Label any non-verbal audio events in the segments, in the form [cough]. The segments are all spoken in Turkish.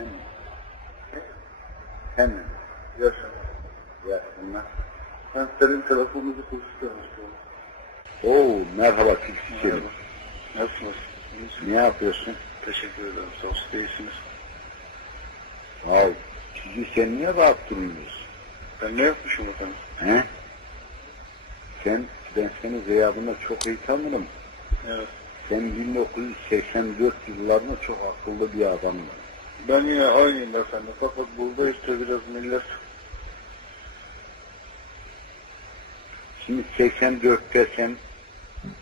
Sen? Sen? Yaşam. Yaşınlar. Ben senin telefonunuzu konuşuyormuştum. Oo merhaba Türkçe'lim. Nasılsınız? Ne yapıyorsun? Teşekkür ederim. Sağ olsun. Değilsiniz. Sağ ol. Sizi sen niye rahat durmuyorsun? Ben ne yapmışım efendim? He? Sen, ben seni gıyabında çok iyi tanırım. Evet. Sen 1984 yıllarında çok akıllı bir adamdın. Ben yine aynıyım efendim. Fakat burada işte biraz millet Şimdi 84'te sen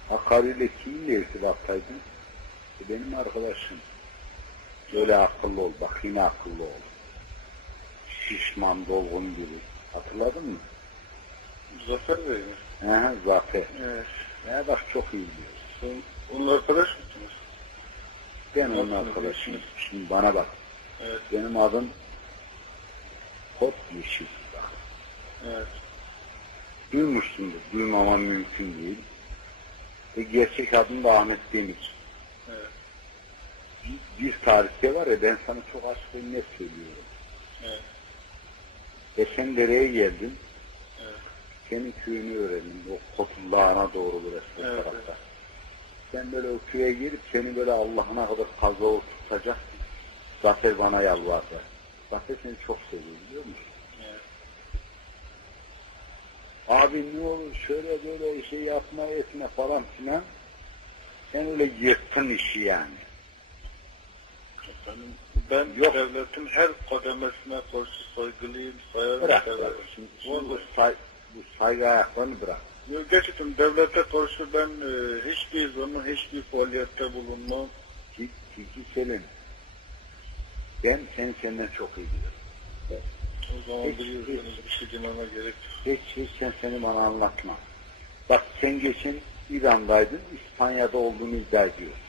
Hakkari ile kiminle irtibattaydın? E, benim arkadaşım. Böyle akıllı ol. Bak yine akıllı ol. Şişman, dolgun biri. Hatırladın mı? Zafer Bey mi? He, Zafer. Evet. Ya bak çok iyi biliyorsun. Onunla arkadaş mısınız? Ben onun Nasıl arkadaşıyım. Şimdi bana bak. Evet. Benim adım Kod Yeşil. Evet. Duymuşsundur. Duymaman mümkün değil. Ve gerçek adım da Ahmet Demir. Evet. Bir, bir tarihte var ya ben sana çok açık ve net söylüyorum. Evet. Esendere'ye geldim. Evet. Senin köyünü öğrendim. O Kotullağına doğru burası Evet, tarafta. Sen böyle o köye gelip seni böyle Allah'ına kadar fazla oturtacak. Zafer bana yalvardı. Zafer seni çok seviyor biliyor musun? Evet. Abi ne olur şöyle böyle şey yapma etme falan filan. Sen öyle yırttın işi yani. Efendim, ben Yok. devletin her kademesine karşı saygılıyım, sayarım, Bırak. Şimdi, şimdi bu, say, bu saygı ayaklarını bırak. Yok, Gerçekten devlete karşı ben e, hiçbir zaman hiçbir faaliyette bulunmam. Tilki Selim. Ben seni senden çok iyi biliyorum. O zaman Hiç- biliyorsunuz bir şey dememe gerek. Hiç hiç sen seni bana anlatma. Bak sen geçen İran'daydın, İspanya'da olduğunu iddia ediyorsun.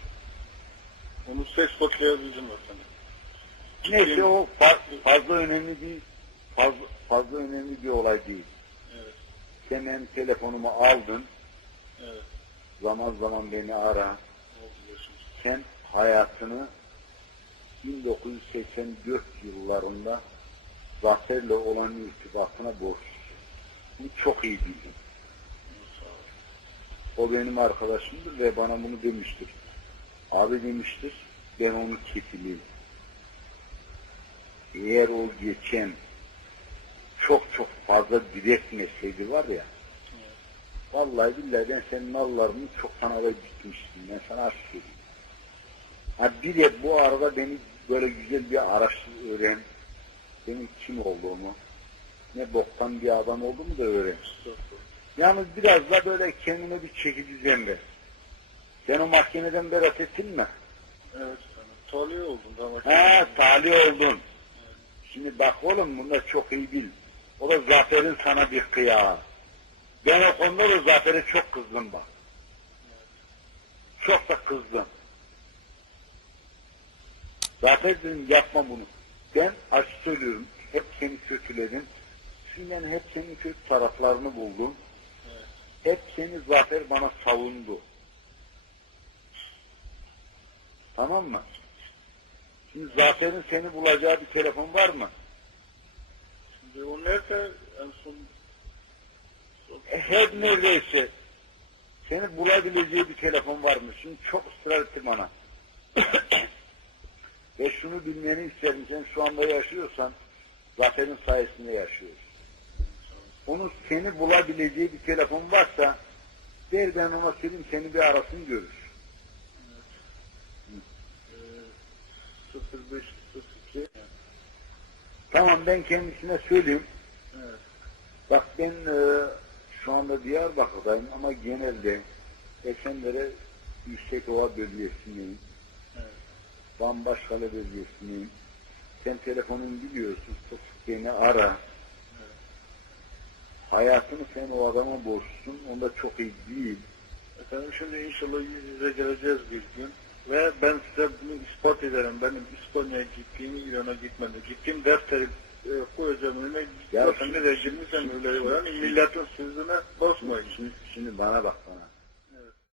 Onu ses kodlayabildim efendim. Neyse o fa- fazla önemli değil. Fazla, fazla önemli bir olay değil. Evet, Sen benim telefonumu aldın, evet. zaman zaman beni ara. Sen hayatını 1984 yıllarında Zafer'le olan irtibatına borçlusun. Bunu çok iyi bildim. O benim arkadaşımdır ve bana bunu demiştir. Abi demiştir, ben onu kefiliyim. Eğer o geçen çok çok fazla diretmeseydi var ya, vallahi billahi ben senin mallarını çoktan eve gitmiştim. Ben sana açık söyleyeyim. Ha bir de bu arada beni böyle güzel bir araştır öğren. Benim kim olduğumu, ne boktan bir adam olduğumu da öğren. Yalnız biraz da böyle kendine bir çeki düzen ver. Sen o mahkemeden berat ettin mi? Evet. Talih oldum. Tamam. He, talih oldun. Şimdi bak oğlum bunu çok iyi bil. O da Zafer'in sana bir kıyağı. Ben o konuda da Zafer'e çok kızdım bak. Çok da kızdım. Zafer dedim yapma bunu. Ben açık söylüyorum. Hep seni kötüledim. Şimdi ben hep senin kötü taraflarını buldum. Evet. Hep seni Zafer bana savundu. Tamam mı? Şimdi Zafer'in seni bulacağı bir telefon var mı? Şimdi o nerede en son E, her neredeyse seni bulabileceği bir telefon var mı? Şimdi çok ısrar etti bana. [coughs] Ve şunu bilmeni isterim. Sen şu anda yaşıyorsan Zafer'in sayesinde yaşıyorsun. Onun seni bulabileceği bir telefon varsa der ben ona söyleyeyim seni bir arasın görür. e, 0502 Tamam ben kendisine söyleyeyim. Evet. Bak ben e, şu anda Diyarbakır'dayım ama genelde Esenler'e Yüksekova bölgesindeyim. Bambaşkale bölgesindeyim. Sen telefonunu biliyorsun. Çok beni ara. Hayatını sen o adama borçlusun. Onda çok iyi değil. Efendim şimdi inşallah yüz yüze geleceğiz bir gün. Ve ben size bunu ispat ederim. Benim İspanya'ya gittiğimi, İran'a gitmedim. Gittiğim defteri e, koyacağım önüne. Ya Zaten ne de 20 seneleri var. Yani milletin sözüne basmayın. Şimdi, şimdi bana bak bana.